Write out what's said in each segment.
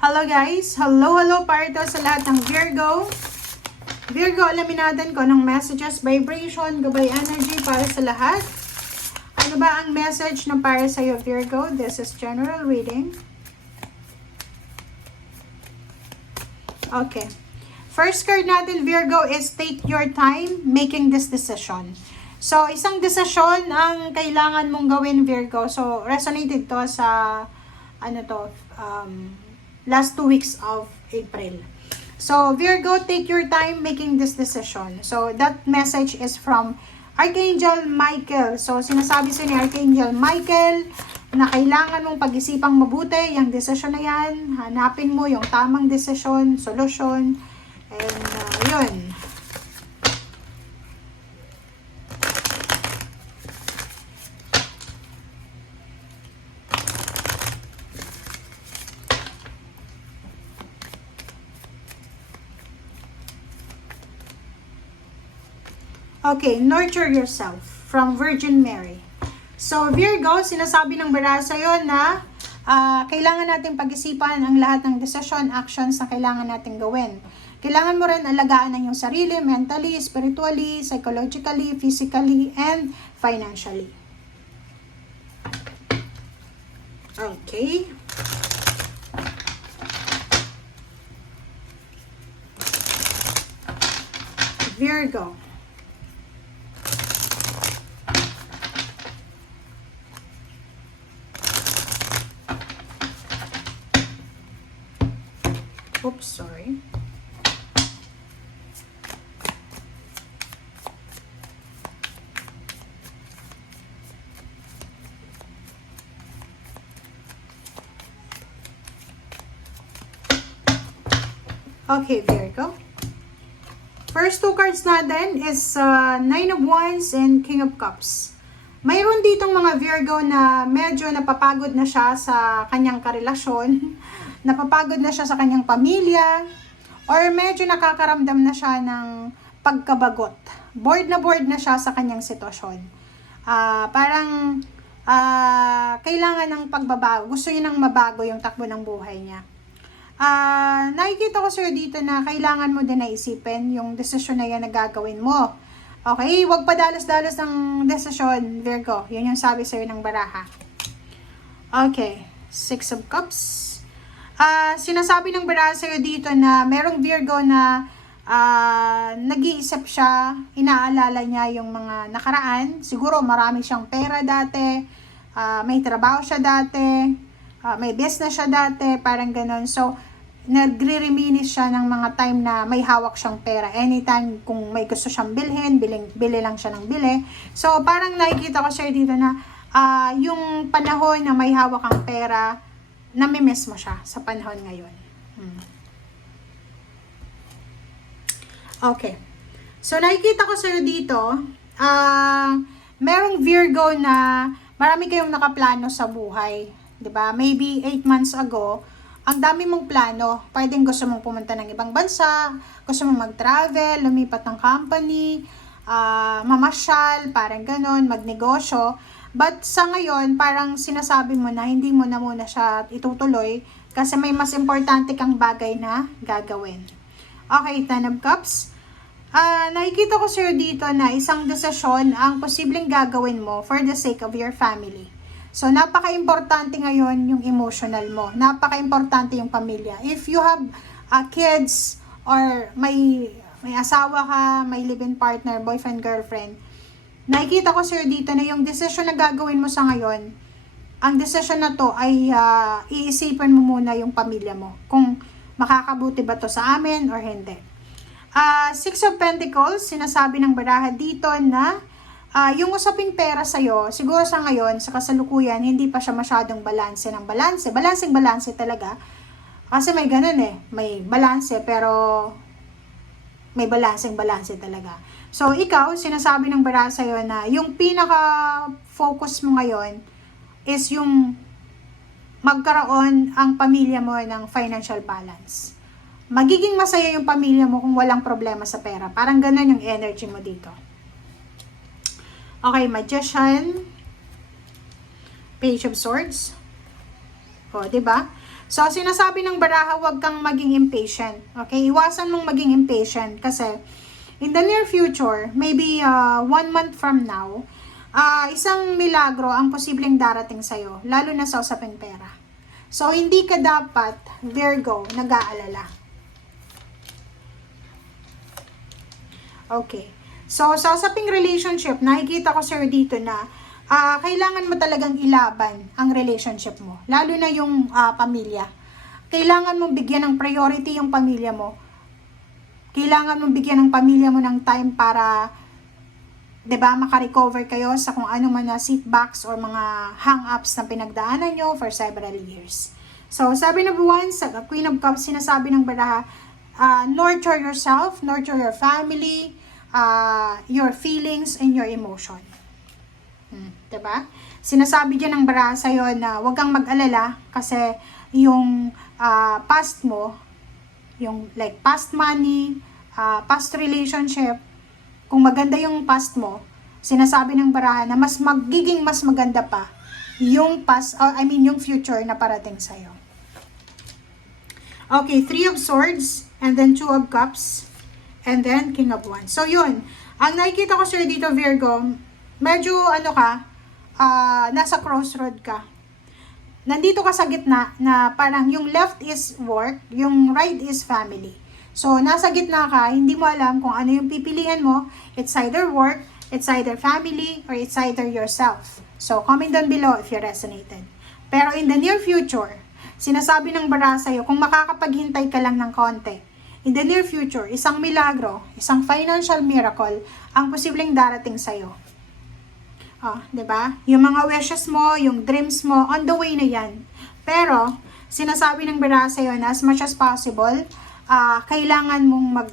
Hello guys! Hello para to sa lahat ng Virgo. Virgo, alamin natin kung anong messages, vibration, gabay energy para sa lahat. Ano ba ang message na para sa iyo, Virgo? This is general reading. Okay. First card natin, Virgo, is take your time making this decision. So, isang desisyon ang kailangan mong gawin, Virgo. So, resonated to sa last 2 weeks of April. So, Virgo, take your time making this decision. So, that message is from Archangel Michael. So, sinasabi sa ni Archangel Michael na kailangan mong pag-isipang mabuti yung decision na yan. Hanapin mo yung tamang decision, solution, and yun. Okay, nurture yourself from Virgin Mary. So, Virgo, sinasabi ng bara sa'yo na kailangan natin pag-isipan ang lahat ng decision, actions na kailangan natin gawin. Kailangan mo rin alagaan ang iyong sarili, mentally, spiritually, psychologically, physically, and financially. Okay. Virgo. Oops, sorry. Okay, Virgo. First 2 cards natin is Nine of Wands and King of Cups. Mayroon ditong mga Virgo na medyo napapagod na siya sa kanyang karelasyon, napapagod na siya sa kanyang pamilya, or medyo nakakaramdam na siya ng pagkabagot. Bored na siya sa kanyang sitwasyon. Kailangan ng pagbabago. Gusto niya nang mabago yung takbo ng buhay niya. Nakikita ko sa'yo dito na kailangan mo din naisipin yung desisyon na yan na gagawin mo. Okay, huwag pa dalos-dalos ng desisyon, Virgo. Yun yung sabi sa'yo ng baraha. Okay, 6 of Cups. Sinasabi ng baraha sa'yo dito na merong Virgo na nag-iisip siya, inaalala niya yung mga nakaraan. Siguro marami siyang pera dati, may trabaho siya dati, may business siya dati, parang ganon. So, nagre-reminisce siya ng mga time na may hawak siyang pera. Anytime kung may gusto siyang bilhin, bili lang siya ng bili. So, parang nakikita ko siya dito na yung panahon na may hawak ang pera, namimiss mo siya sa panahon ngayon. Okay. So, nakikita ko sa'yo dito, merong Virgo na marami kayong nakaplano sa buhay. 'Di ba? Maybe 8 months ago, ang dami mong plano. Pwedeng gusto mong pumunta ng ibang bansa, gusto mong mag-travel, lumipat ng company, mamasyal, parang ganon, magnegosyo. But sa ngayon, parang sinasabi mo na hindi mo na muna siya itutuloy kasi may mas importante kang bagay na gagawin. Okay, 10 of Cups. Nakikita ko sa'yo dito na isang desisyon ang posibleng gagawin mo for the sake of your family. So, napaka-importante ngayon yung emotional mo. Napaka-importante yung pamilya. If you have kids or may asawa ka, may live-in partner, boyfriend, girlfriend, nakikita ko sa'yo dito na yung decision na gagawin mo sa ngayon, ang decision na to ay iisipan mo muna yung pamilya mo. Kung makakabuti ba to sa amin or hindi. 6 of Pentacles, sinasabi ng baraha dito na yung usaping pera sa'yo, siguro sa ngayon, sa kasalukuyan, hindi pa siya masyadong balanse ng balanse. Balanseng-balanse talaga. Kasi may ganun may balanse, pero may balanseng-balanse talaga. So, ikaw, sinasabi ng baraha sa'yo na yung pinaka-focus mo ngayon is yung magkaroon ang pamilya mo ng financial balance. Magiging masaya yung pamilya mo kung walang problema sa pera. Parang ganun yung energy mo dito. Okay, Magician, Page of Swords. O, 'di ba? So, sinasabi ng baraha, huwag kang maging impatient. Okay? Iwasan mong maging impatient kasi in the near future, maybe 1 month from now, isang milagro ang posibleng darating sa'yo, lalo na sa usaping pera. So, hindi ka dapat, Virgo, nag-aalala. Okay. So, sa usaping relationship, nakikita ko sir dito na kailangan mo talagang ilaban ang relationship mo. Lalo na yung pamilya. Kailangan mong bigyan ng priority yung pamilya mo. Kailangan mong bigyan ng pamilya mo ng time para, 'di ba, maka-recover kayo sa kung ano man na setbacks or mga hang-ups na pinagdaanan nyo for several years. So, sabi na buwan, sa Queen of Cups, sinasabi ng baraha, nurture yourself, nurture your family, your feelings, and your emotion. Diba? Sinasabi dyan ng baraha sa'yo na huwag kang mag-alala kasi yung past mo, yung like past money, past relationship, kung maganda yung past mo, sinasabi ng baraha na magiging mas maganda pa yung yung future na parating sa'yo. Okay, 3 of Swords, and then 2 of Cups, and then King of Wands. So, yun. Ang nakikita ko sir dito, Virgo, medyo nasa crossroad ka. Nandito ka sa gitna na parang yung left is work, yung right is family. So, nasa gitna ka, hindi mo alam kung ano yung pipilian mo. It's either work, it's either family, or it's either yourself. So, comment down below if you resonated. Pero in the near future, sinasabi ng baraha sa'yo, kung makakapaghintay ka lang ng konti, in the near future, isang milagro, isang financial miracle, ang posibleng darating sa'yo. 'Di ba? Yung mga wishes mo, yung dreams mo, on the way na 'yan. Pero sinasabi ng baraha sa'yo na as much as possible, kailangan mong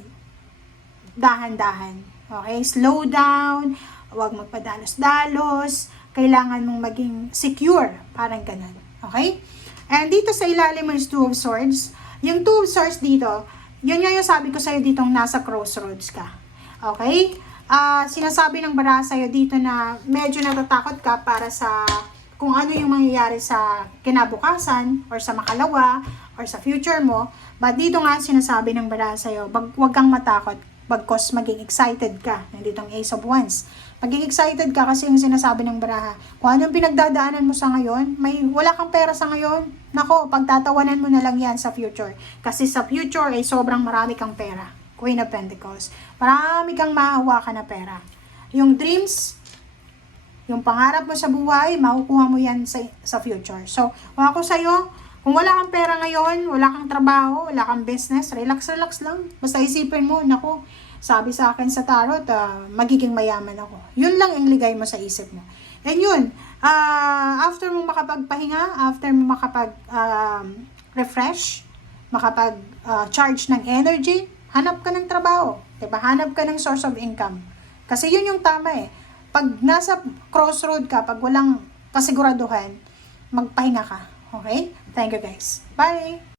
magdahan-dahan. Okay? Slow down, huwag magpadalos-dalos, kailangan mong maging secure, parang ganun. Okay? And dito sa ilalim mo is 2 of Swords. Yung 2 of Swords dito, yun nga yung sabi ko sa'yo ditong nasa crossroads ka. Okay? Sinasabi ng baraha sa'yo dito na medyo natatakot ka para sa kung ano yung mangyayari sa kinabukasan or sa makalawa or sa future mo. But dito nga sinasabi ng baraha sa'yo, wag kang matakot bagkos maging excited ka. Nandito ang Ace of Wands. Maging excited ka kasi yung sinasabi ng baraha, kung anong pinagdadaanan mo sa ngayon, wala kang pera sa ngayon, nako, pagtatawanan mo na lang yan sa future. Kasi sa future ay sobrang marami kang pera. Queen of Pentacles. Marami kang mahawakan na pera. Yung dreams, yung pangarap mo sa buhay, makukuha mo yan sa future. So, ako sa'yo, kung wala kang pera ngayon, wala kang trabaho, wala kang business, relax lang. Basta isipin mo, naku, sabi sa akin sa tarot, magiging mayaman ako. Yun lang ang ligay mo sa isip mo. And yun, after mo makapagpahinga, after mo refresh, charge ng energy, hanap ka ng trabaho. Diba? Hanap ka ng source of income. Kasi yun yung tama eh. Pag nasa crossroad ka, pag walang kasiguraduhan, magpahinga ka. Okay? Thank you guys. Bye!